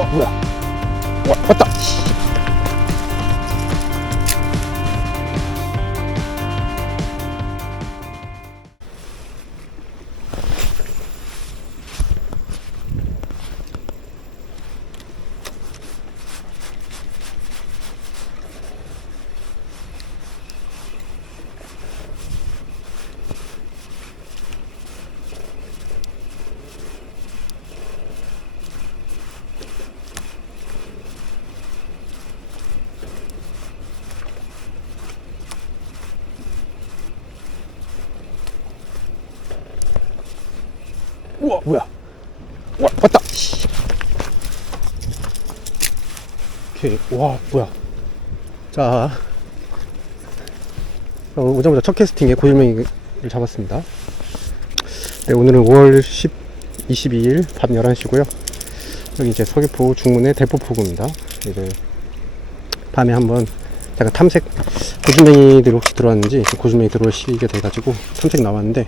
우와 뭐야 와 왔다 와 왔다. 씨. 오케이. 와 뭐야. 자. 어, 오자마자 첫 캐스팅에 고질명이를 잡았습니다. 네 오늘은 5월 10, 22일 밤 11시고요. 여기 이제 서귀포 중문의 대포포구입니다. 이제 밤에 한번 제가 탐색 고질명이들 혹시 들어왔는지 고질명이 들어올 시기가 돼가지고 탐색 나왔는데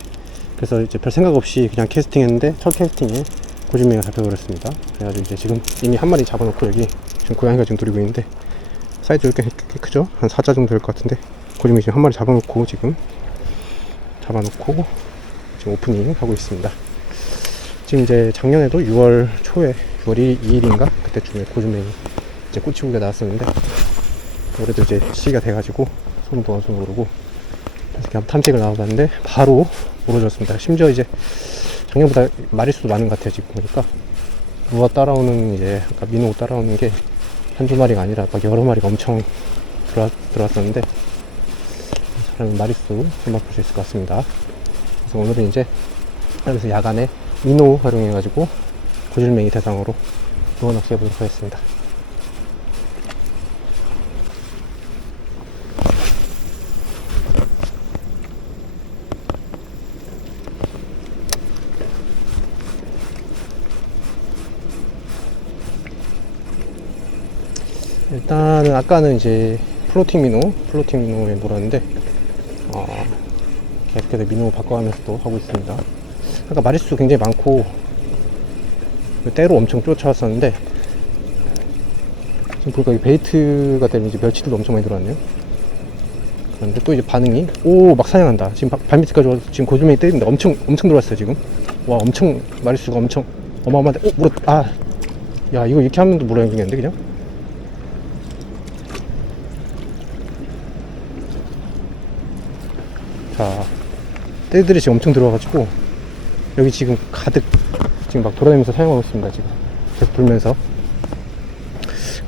그래서 이제 별 생각 없이 그냥 캐스팅 했는데 첫 캐스팅에 고질명이가 잡혀버렸습니다. 그래가지고 이제 지금 이미 한 마리 잡아놓고 여기 지금 고양이가 지금 노리고 있는데 사이즈가 꽤, 꽤 크죠? 한 4자 정도 될 것 같은데 고질명이 지금 한 마리 잡아놓고 지금 잡아놓고 지금 오프닝 하고 있습니다. 지금 이제 작년에도 6월 초에 6월 2일인가 그때쯤에 고질명이 이제 꼬치고기가 나왔었는데 올해도 이제 시기가 돼가지고 손도 어느 정도 오르고 그래서 그냥 탐색을 나와봤는데 바로 오르졌습니다. 심지어 이제 작년보다 마리수도 많은 것 같아요. 지금 보니까 루아 따라오는 이제 아까 민호 따라오는 게 한두 마리가 아니라 막 여러 마리가 엄청 들어왔, 들어왔었는데 사람 마리수 한번 볼 수 있을 것 같습니다. 그래서 오늘은 이제 여기서 야간에 민호 활용해 가지고 고질맹이 대상으로 루아 낚시 해 보도록 하겠습니다. 일단은 아까는 이제 플로팅 민호, 플로팅 민호에 몰았는데 어, 계속해서 민호 바꿔가면서 또 하고 있습니다. 아까 마리수 굉장히 많고 그 때로 엄청 쫓아왔었는데 지금 보니까 이 베이트가 되면 이제 멸치들도 엄청 많이 들어왔네요. 그런데 또 이제 반응이 오 막 사냥한다. 지금 바- 발밑까지 와서 지금 고주명이 때리는데 엄청 엄청 들어왔어요 지금. 와 엄청 마리수가 엄청 어마어마한데 오 물어 아야 이거 이렇게 하면도 물어야겠는데 그냥. 자, 떼들이 지금 엄청 들어와가지고 여기 지금 가득 지금 막 돌아다니면서 사용하고 있습니다. 지금 계속 불면서.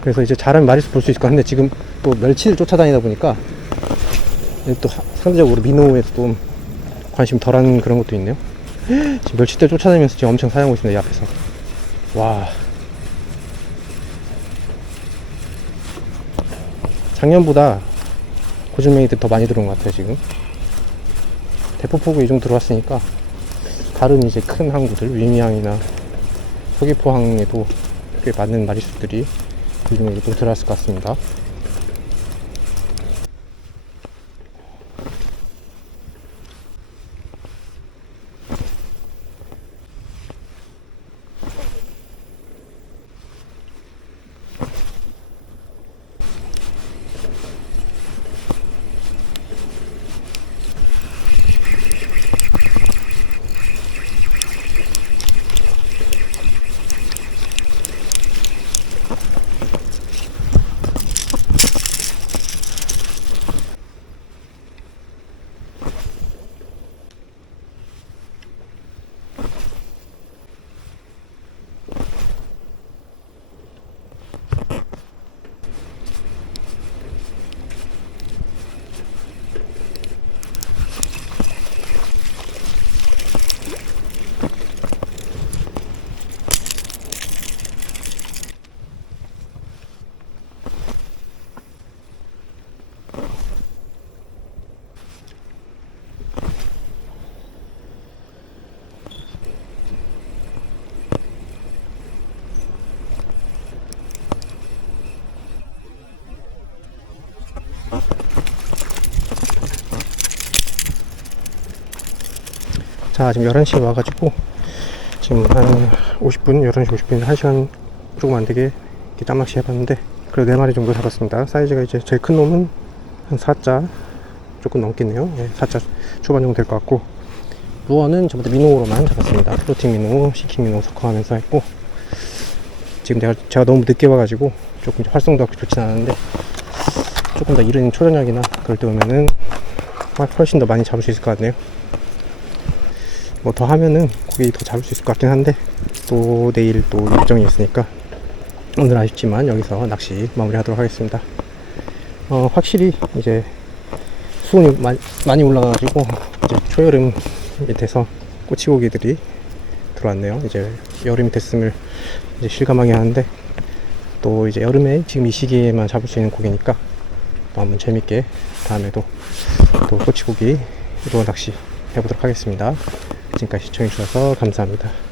그래서 이제 잘하면 마리수 볼 수 있을 것 같은데 지금 또 멸치를 쫓아다니다 보니까 또 하- 상대적으로 민호에 또 관심 덜한 그런 것도 있네요. 지금 멸치들 쫓아다니면서 지금 엄청 사용하고 있습니다. 이 앞에서. 와. 작년보다 고질맹이들 더 많이 들어온 것 같아요, 지금. 대포포구 이 정도 들어왔으니까 다른 이제 큰 항구들 위미항이나 서귀포항에도 꽤 많은 마리수들이 요즘에 또 들어왔을 것 같습니다. 자, 지금 11시에 와가지고, 지금 한 50분, 11시 50분, 1시간 조금 안 되게 이렇게 짬낚시 해봤는데 그래도 4마리 정도 잡았습니다. 사이즈가 이제 제일 큰 놈은 한 4자 조금 넘겠네요. 예, 4자 초반 정도 될 것 같고 루어는 전부 다 민호로만 잡았습니다. 플로팅 민호, 시킹 민호 섞어가면서 했고 지금 내가 제가 너무 늦게 와가지고 조금 활성도가 좋진 않은데 조금 더 이른 초저녁이나 그럴 때 오면은 훨- 훨씬 더 많이 잡을 수 있을 것 같네요. 뭐 더 하면은 고기 더 잡을 수 있을 것 같긴 한데 또 내일 또 일정이 있으니까 오늘 아쉽지만 여기서 낚시 마무리 하도록 하겠습니다. 어, 확실히 이제 수온이 많이, 많이 올라가가지고 이제 초여름이 돼서 꼬치고기들이 들어왔네요. 이제 여름이 됐음을 이제 실감하게 하는데 또 이제 여름에 지금 이 시기에만 잡을 수 있는 고기니까 또 한번 재밌게 다음에도 또 꼬치고기로 낚시 해보도록 하겠습니다. 지금까지 시청해주셔서 감사합니다.